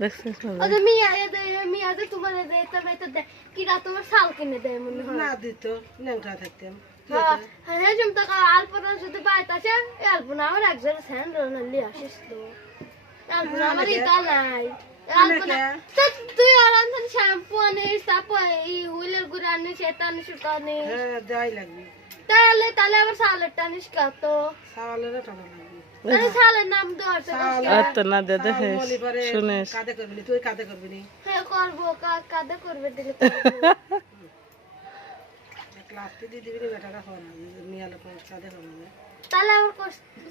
দেখছিস ওদের মিয়া যে তোমার তবে তো কিরা তোমার শাল কিনে দেয় মনে হয় না দিত ন্যাংটা থাকতাম হ্যাঁ হ্যাঁ জম তো আলপনা যদি বাইতে আসে এই আলপনা আমার একজন স্যান্ডেল নালি আসিস তো আলপনা আমার ইটা নাই আলপনা তুই আর আনছেন শ্যাম্পু আনিস তারপর এই হুইলের গুড় আনিস এটা আনিস ওটা আনিস হ্যাঁ যাই লাগবে তাহলে আবার সালেরটা আনিস কত সালের টাকা লাগবে আরে সালের নাম দেওয়ার তো না দে দেখে শুনিস কাদে করবি না তুই কাদে করবি না হ্যাঁ করবো কাদা করবে দিলে ক্লাসটি দিয়ে দিবি না টাকা খাওয়া না মিয়া লোক কাদে করবি না তাহলে আবার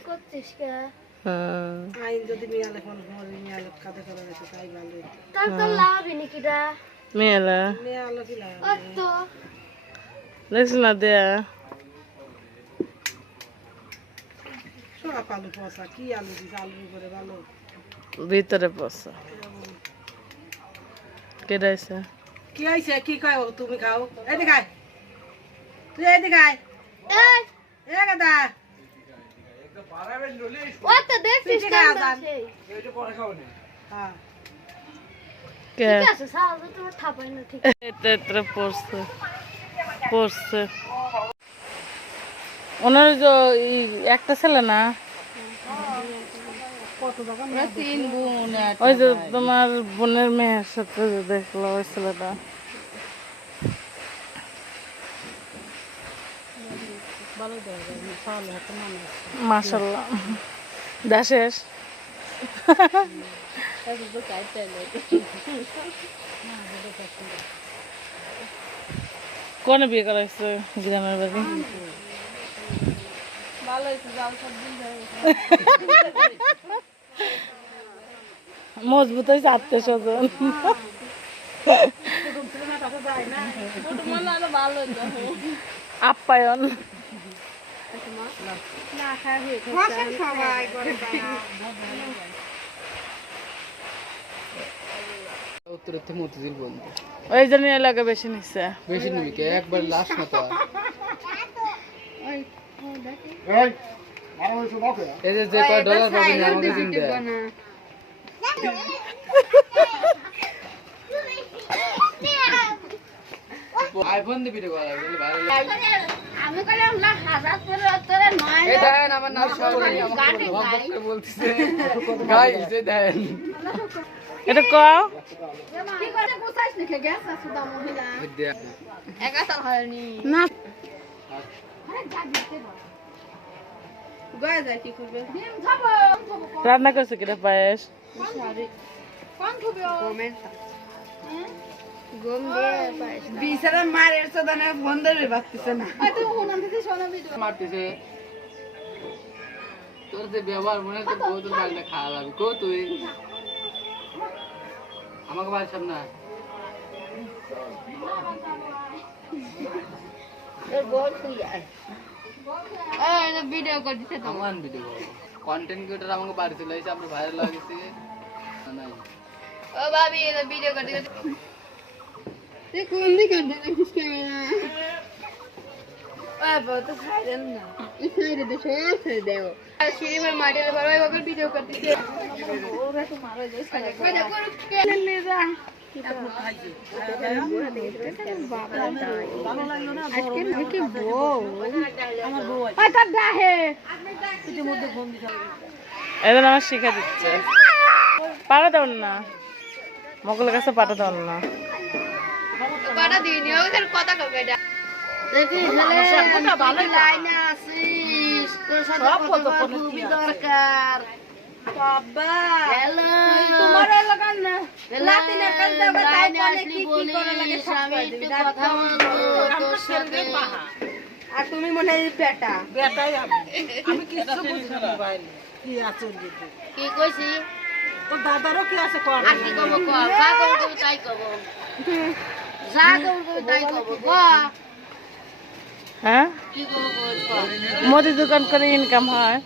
করছিস কে আইন যদি মিয়া লোক মিয়া লোক কাদে করা গেছে তাই ভালো তাহলে তো লাভই নাকি রা মেলা মিয়া লোক কি লাগে ওই তো দেখছ না দেয়া সব আলু পচা কি আলু দিস আলু করে ভালো ভিতরে পচা কেডাইছে কি আইছে কি খাও তুমি খাও এদিকে আয় তুই এদিকে আয় এই এ গাদা ওই তো দেখছিস কেমন আছে হ্যাঁ কে ঠিক আছে সাল তো তোমার থাপাই না ঠিক এটা এটা পড়ছে পড়ছে ওনার যে একটা ছেলে না ওই যে তোমার বোনের মেয়ের সাথে যে দেখলো ওই ছেলেটা মাশাআল্লাহ দাশেষ কোনে বিয়ে করা হয়েছে গ্রামের বাড়ি মজবুত হয়েছে আত্মীয় স্বজন আপ্যায়ন উত্তরের থেকে মতিঝিল বন্ধ ওই জন্য এলাকা বেশি নিচ্ছে বেশি নিবি কে একবার লাস্ট না তো এই যে যে কয় ডলার পাবি না আমাকে দিন দে আইফোন দিবি রে গলা বলে ভালো আমি কইলাম না হাজার তোরে নয় এই দেন আমার নাম সবাই আমাকে বলতেছে গাইস এই দেন এটা ক কি করে গুছাইছ নাকি গ্যাস আছে দাম মহিলা বিদ্যা একা তো হয়নি না আরে যা দিতে দাও গয়া যায় কি করবে ডিম খাবো রান্না করছে কিটা পায়েস কোন খাবে কমেন্ট গম দে পায়েস বিছানা মারের সদানে ফোন ধরে বাঁচতেছে না আই তুই উনান দিতে শোনা ভিডিও মারতেছে তোর যে ব্যবহার মনে হচ্ছে বহুত বাড়িতে খাওয়া লাগবে কো তুই আমাকে বাড়ির সামনে তোর বল তুই আয় এই ভিডিও করতেছে তো আমার ভিডিও কন্টেন্ট ক্রিয়েটর আমাকে বাড়ি চলে এসে আমরা ভাইরাল হয়ে গেছি নাই ও ভাবি এই ভিডিও করতে তুই কোন দিকে দেখিস ক্যামেরা ওই বহুত খাইলেন না এই সাইডে দে সব সাইডে দেও আর সিঁড়ির মাটিতে বড় ওই ভিডিও করতেছে ওরা তো মারা যায় সাইডে কই করু কেন নে যা এখন আমার শিখা দিচ্ছে পাঠা দেন না মকলের কাছে পাঠা দেন না পাটা দিনি ওদের কথা কবে এটা দেখি হলে ভালো লাইনে আসিস তোর সাথে কথা খুবই দরকার বাবা হ্যালো তোমার লাগান না লাতিনের কাছে যাবে লাইনে আসলি বলি আমি একটু কথা বলবো তোর সাথে আর তুমি মনে হয় পেটা বেটাই আমি কিছু বুঝি না মোবাইল কি আছে দিতে কি কইছি তোর দাদারও কি আছে কর আর কি কব কো যা কব তাই কব যা কব তাই কব কো হ্যাঁ কি কব মোদি দোকান করে ইনকাম হয়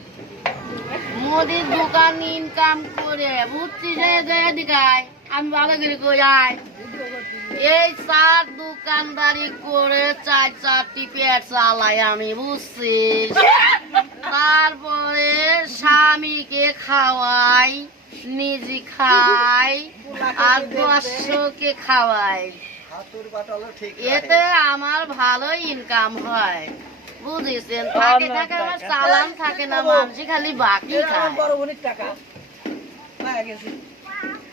মোদির দোকান ইনকাম করে বুঝছি যে দিকায় আমি ভালো করে কই যাই এই চার দোকানদারি করে চারটি পেট চালাই আমি বুঝছি তারপরে স্বামীকে খাওয়াই নিজে খাই আর 500কে খাওয়াই, এতে আমার ভালো ইনকাম হয় বুঝেছেন। থাকে থাকে আমার চালান থাকে না, মানুষ খালি বাকি খায়। বড় বোনের টাকা পাওয়া গেছে।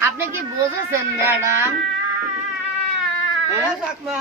আপনি কি বুঝেছেন ম্যাডাম? যাক মা।